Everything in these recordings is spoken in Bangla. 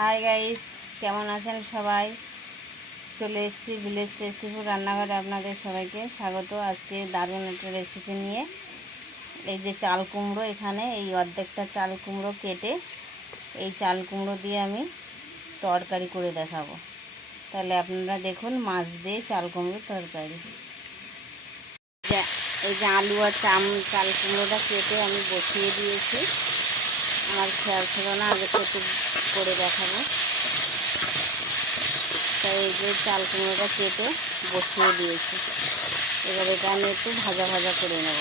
হাই গাইস কেমন আছেন সবাই? চলে এসেছি ভিলেজ টেস্টি ফুড রান্নাঘরে আপনাদের সবাইকে। স্বাগত আজকে দারুণ একটা রেসিপি নিয়ে। এই যে চাল কুমড়ো এখানে, এই অর্ধেকটা চাল কুমড়ো কেটে এই চাল কুমড়ো দিয়ে আমি তরকারি করে দেখাবো। তাহলে আপনারা দেখুন, মাছ দিয়ে চাল কুমড়োর তরকারি। এই যে আলু আর চাম, চাল কুমড়োটা কেটে আমি বসিয়ে দিয়েছি। আমার খেয়াল ছিল না, আগে একটু করে দেখাবো। তাই এই যে চাল কুমড়োটা কেটে বসিয়ে দিয়েছি। এবার এটা আমি একটু ভাজা ভাজা করে নেব।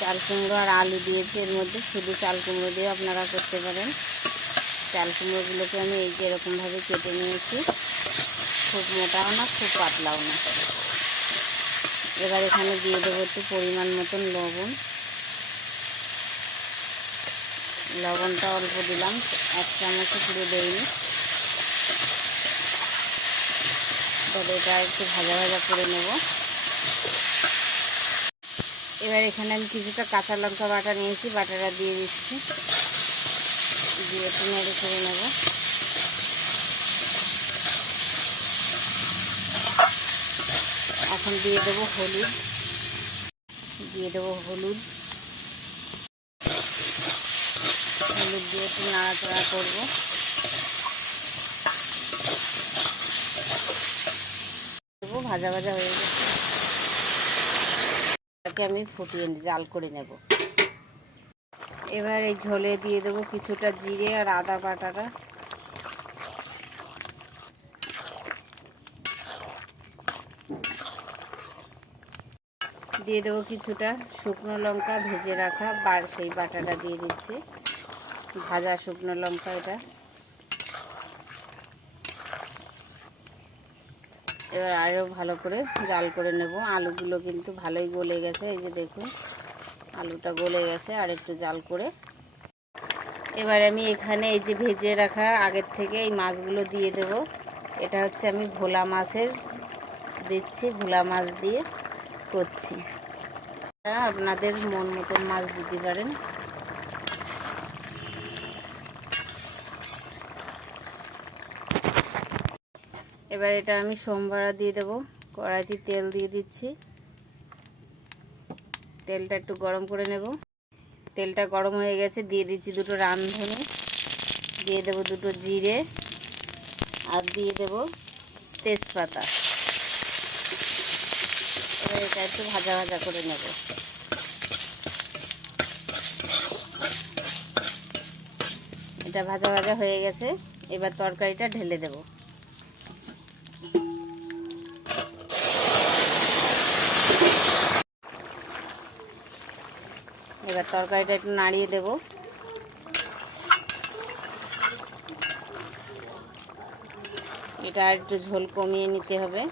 চাল কুমড়ো আর আলু দিয়েছি, এর মধ্যে শুধু চাল কুমড়ো দিয়ে আপনারা করতে পারেন। চাল কুমড়োগুলোকে আমি এই যে এরকমভাবে কেটে নিয়েছি। খুব মোটাও না, খুব পাতলাও না। এবার এখানে দিয়ে দেবো একটু পরিমাণ মতন লবণ। লবণটা অল্প দিলাম, এক চামচে পুরো দেয়নি তবে এটা একটু ভাজা ভাজা করে নেব। এবার এখানে আমি কিছুটা কাঁচা লঙ্কা বাটা নিয়েছি, বাটাটা দিয়ে দিচ্ছি। দিয়ে একটু নেড়ে করে নেব। এখন দিয়ে দেবো হলুদ। দিয়ে দেবো হলুদ। হলুদ দিয়ে একটু নাড়াচাড়া করব। ভাজা ভাজা হয়ে গেছে। আমি ফুটিয়ে জাল করে নেব। এবার এই ঝোলে দিয়ে দেবো কিছুটা জিরে আর আদা বাটাটা। দিয়ে দেবো কিছুটা শুকনো লঙ্কা ভেজে রাখা বার সেই বাটাটা দিয়ে দিচ্ছি। ভাজা শুকনো লঙ্কা এটা। এবার আরও ভালো করে জাল করে নেব। আলুগুলো কিন্তু ভালোই গলে গেছে, এই যে দেখুন, আলুটা গলে গেছে, আর একটু জাল করে। এবার আমি এখানে এই যে ভেজে রাখা আগের থেকে এই মাছগুলো দিয়ে দেব। এটা হচ্ছে আমি ভোলা মাছের, দিচ্ছি ভোলা মাছ দিয়ে করছি। আপনাদের মন মতন মাছ দিতে পারেন। এবার এটা আমি সোমবারা দিয়ে দেবো। কড়াইতে তেল দিয়ে দিচ্ছি। তেলটা একটু গরম করে নেব। তেলটা গরম হয়ে গেছে, দিয়ে দিচ্ছি দুটো রামধনে দিয়ে দেবো দুটো জিরে আর দিয়ে দেবো তেজপাতা। এবার এটা একটু ভাজা ভাজা করে নেব। এটা ভাজা ভাজা হয়ে গেছে। এবার তরকারিটা ঢেলে দেবো। এবার তরকারিটা একটু নাড়িয়ে দেব। এটা আর একটু ঝোল কমিয়ে নিতে হবে।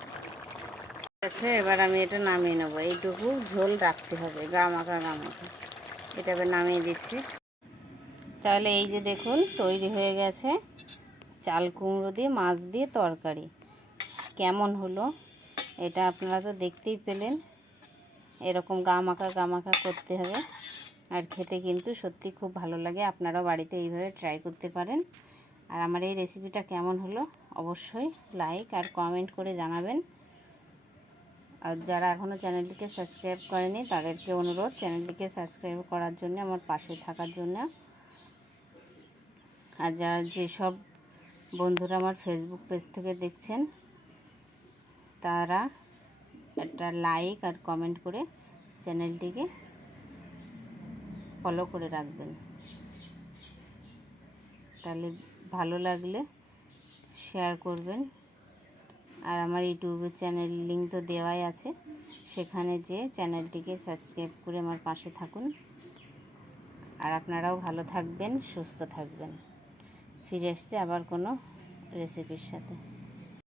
আছে এবার আমি এটা নামিয়ে নেব। এইটুকু ঝোল রাখতে হবে গামাখা গামাখা এটা এবার নামিয়ে দিচ্ছি। তাহলে এই যে দেখুন, তৈরি হয়ে গেছে চাল কুমড়ো দিয়ে, মাছ দিয়ে তরকারি। কেমন হলো? এটা আপনারা তো দেখতেই পেলেন। এরকম গামাখা গামাখা করতে হবে। আর খেতে কিন্তু সত্যি খুব ভালো লাগে। আপনারাও বাড়িতে এইভাবে ট্রাই করতে পারেন। আর আমার এই রেসিপিটা কেমন হলো অবশ্যই লাইক আর কমেন্ট করে জানাবেন। আর যারা এখনও চ্যানেলটিকে সাবস্ক্রাইব করেনি, তাদেরকে অনুরোধ চ্যানেলটিকে সাবস্ক্রাইব করার জন্য, আমার পাশে থাকার জন্য। আর যারা যেসব বন্ধুরা আমার ফেসবুক পেজ থেকে দেখছেন, তারা একটা লাইক আর কমেন্ট করে চ্যানেলটিকে ফলো করে রাখবেন। তাহলে ভালো লাগলে শেয়ার করবেন। আর আমার ইউটিউবের চ্যানেল লিঙ্ক তো দেওয়াই আছে। সেখানে যে চ্যানেলটিকে সাবস্ক্রাইব করে আমার পাশে থাকুন। আর আপনারাও ভালো থাকবেন, সুস্থ থাকবেন। ফিরে আসছে আবার কোনো রেসিপির সাথে।